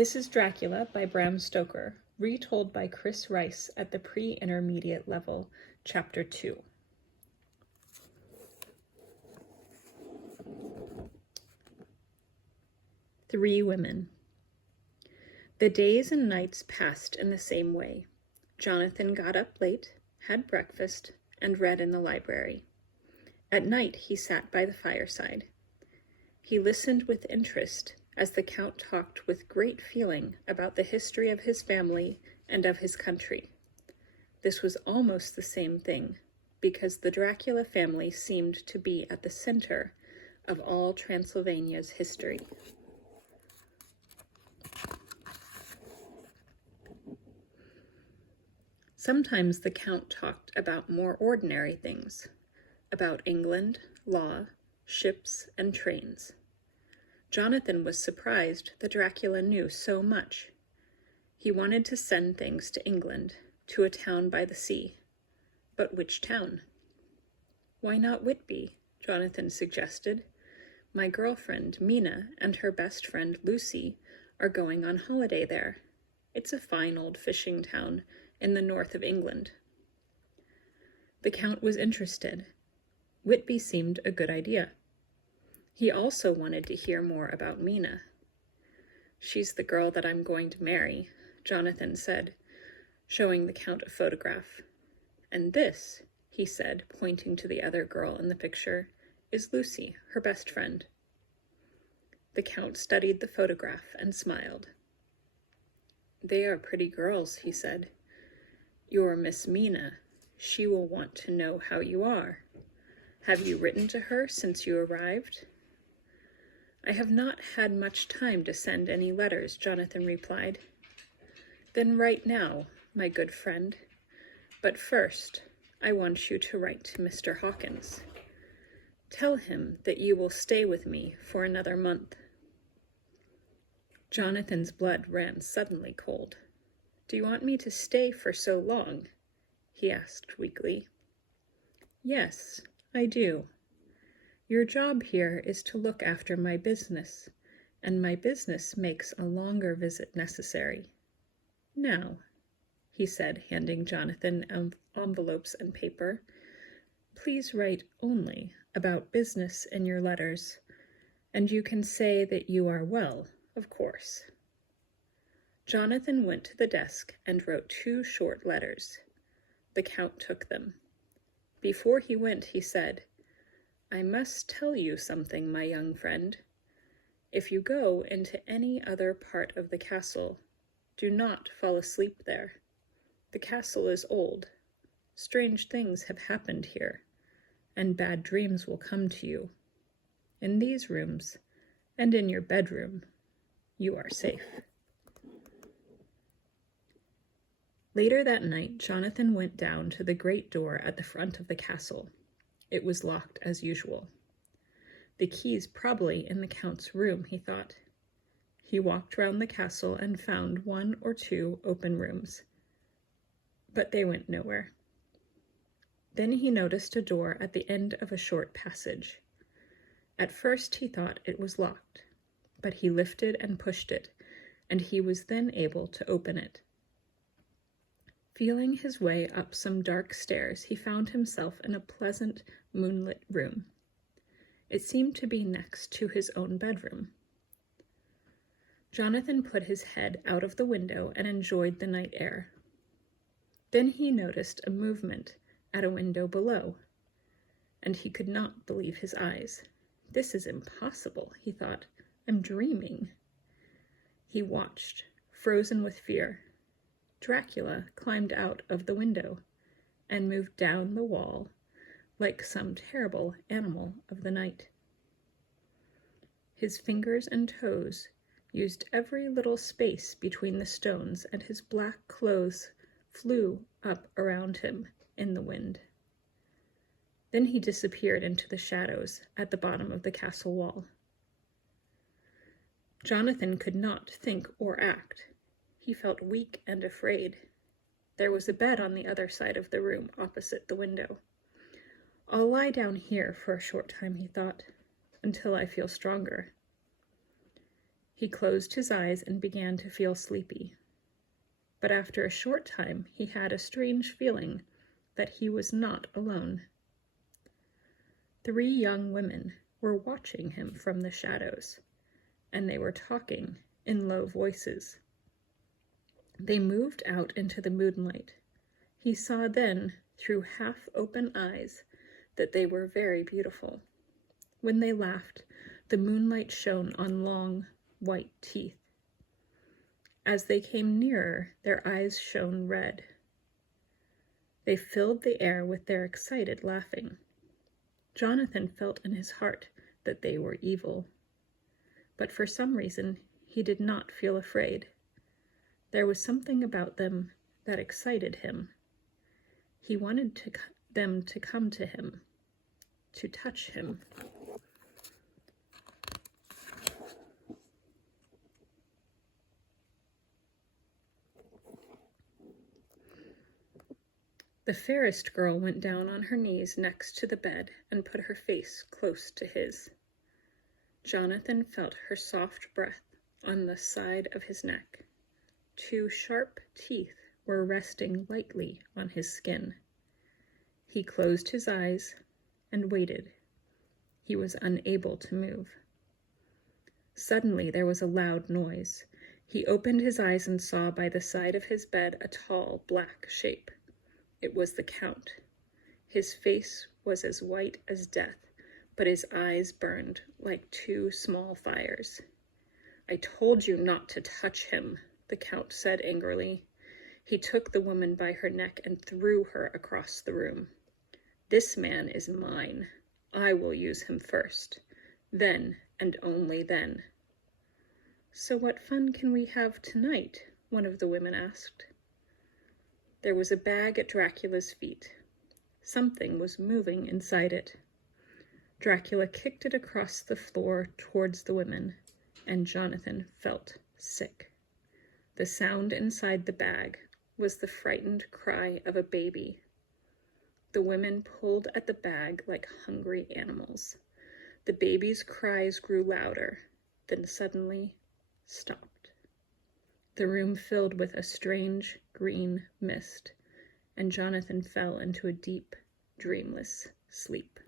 This is Dracula by Bram Stoker, retold by Chris Rice at the pre-intermediate level, Chapter 2. Three Women. The days and nights passed in the same way. Jonathan got up late, had breakfast, and read in the library. At night he sat by the fireside. He listened with interest as the Count talked with great feeling about the history of his family and of his country. This was almost the same thing, because the Dracula family seemed to be at the center of all Transylvania's history. Sometimes the Count talked about more ordinary things, about England, law, ships, and trains. Jonathan was surprised that Dracula knew so much. He wanted to send things to England, to a town by the sea. But which town? Why not Whitby? Jonathan suggested. My girlfriend, Mina, and her best friend, Lucy, are going on holiday there. It's a fine old fishing town in the north of England. The Count was interested. Whitby seemed a good idea. He also wanted to hear more about Mina. She's the girl that I'm going to marry, Jonathan said, showing the Count a photograph. And this, he said, pointing to the other girl in the picture, is Lucy, her best friend. The Count studied the photograph and smiled. They are pretty girls, he said. Your Miss Mina, she will want to know how you are. Have you written to her since you arrived? I have not had much time to send any letters, Jonathan replied. Then write now, my good friend. But first, I want you to write to Mr. Hawkins. Tell him that you will stay with me for another month. Jonathan's blood ran suddenly cold. Do you want me to stay for so long? He asked weakly. Yes, I do. Your job here is to look after my business, and my business makes a longer visit necessary. Now, he said, handing Jonathan envelopes and paper, please write only about business in your letters, and you can say that you are well, of course. Jonathan went to the desk and wrote 2 short letters. The Count took them. Before he went, he said, I must tell you something, my young friend. If you go into any other part of the castle, do not fall asleep there. The castle is old. Strange things have happened here, and bad dreams will come to you. In these rooms, and in your bedroom, you are safe. Later that night, Jonathan went down to the great door at the front of the castle. It was locked as usual. The key's probably in the Count's room, he thought. He walked round the castle and found 1 or 2 open rooms, but they went nowhere. Then he noticed a door at the end of a short passage. At first he thought it was locked, but he lifted and pushed it, and he was then able to open it. Feeling his way up some dark stairs, he found himself in a pleasant, moonlit room. It seemed to be next to his own bedroom. Jonathan put his head out of the window and enjoyed the night air. Then he noticed a movement at a window below, and he could not believe his eyes. This is impossible, he thought. I'm dreaming. He watched, frozen with fear. Dracula climbed out of the window and moved down the wall like some terrible animal of the night. His fingers and toes used every little space between the stones, and his black clothes flew up around him in the wind. Then he disappeared into the shadows at the bottom of the castle wall. Jonathan could not think or act. He felt weak and afraid. There was a bed on the other side of the room, opposite the window. I'll lie down here for a short time, he thought, until I feel stronger. He closed his eyes and began to feel sleepy. But after a short time, he had a strange feeling that he was not alone. 3 young women were watching him from the shadows, and they were talking in low voices. They moved out into the moonlight. He saw then, through half-open eyes, that they were very beautiful. When they laughed, the moonlight shone on long, white teeth. As they came nearer, their eyes shone red. They filled the air with their excited laughing. Jonathan felt in his heart that they were evil. But for some reason, he did not feel afraid. There was something about them that excited him. He wanted them to come to him, to touch him. The fairest girl went down on her knees next to the bed and put her face close to his. Jonathan felt her soft breath on the side of his neck. 2 sharp teeth were resting lightly on his skin. He closed his eyes and waited. He was unable to move. Suddenly there was a loud noise. He opened his eyes and saw by the side of his bed a tall, black shape. It was the Count. His face was as white as death, but his eyes burned like 2 small fires. "I told you not to touch him," the Count said angrily. He took the woman by her neck and threw her across the room. "This man is mine. I will use him first. Then, and only then." "So what fun can we have tonight?" one of the women asked. There was a bag at Dracula's feet. Something was moving inside it. Dracula kicked it across the floor towards the women, and Jonathan felt sick. The sound inside the bag was the frightened cry of a baby. The women pulled at the bag like hungry animals. The baby's cries grew louder, then suddenly stopped. The room filled with a strange green mist, and Jonathan fell into a deep, dreamless sleep.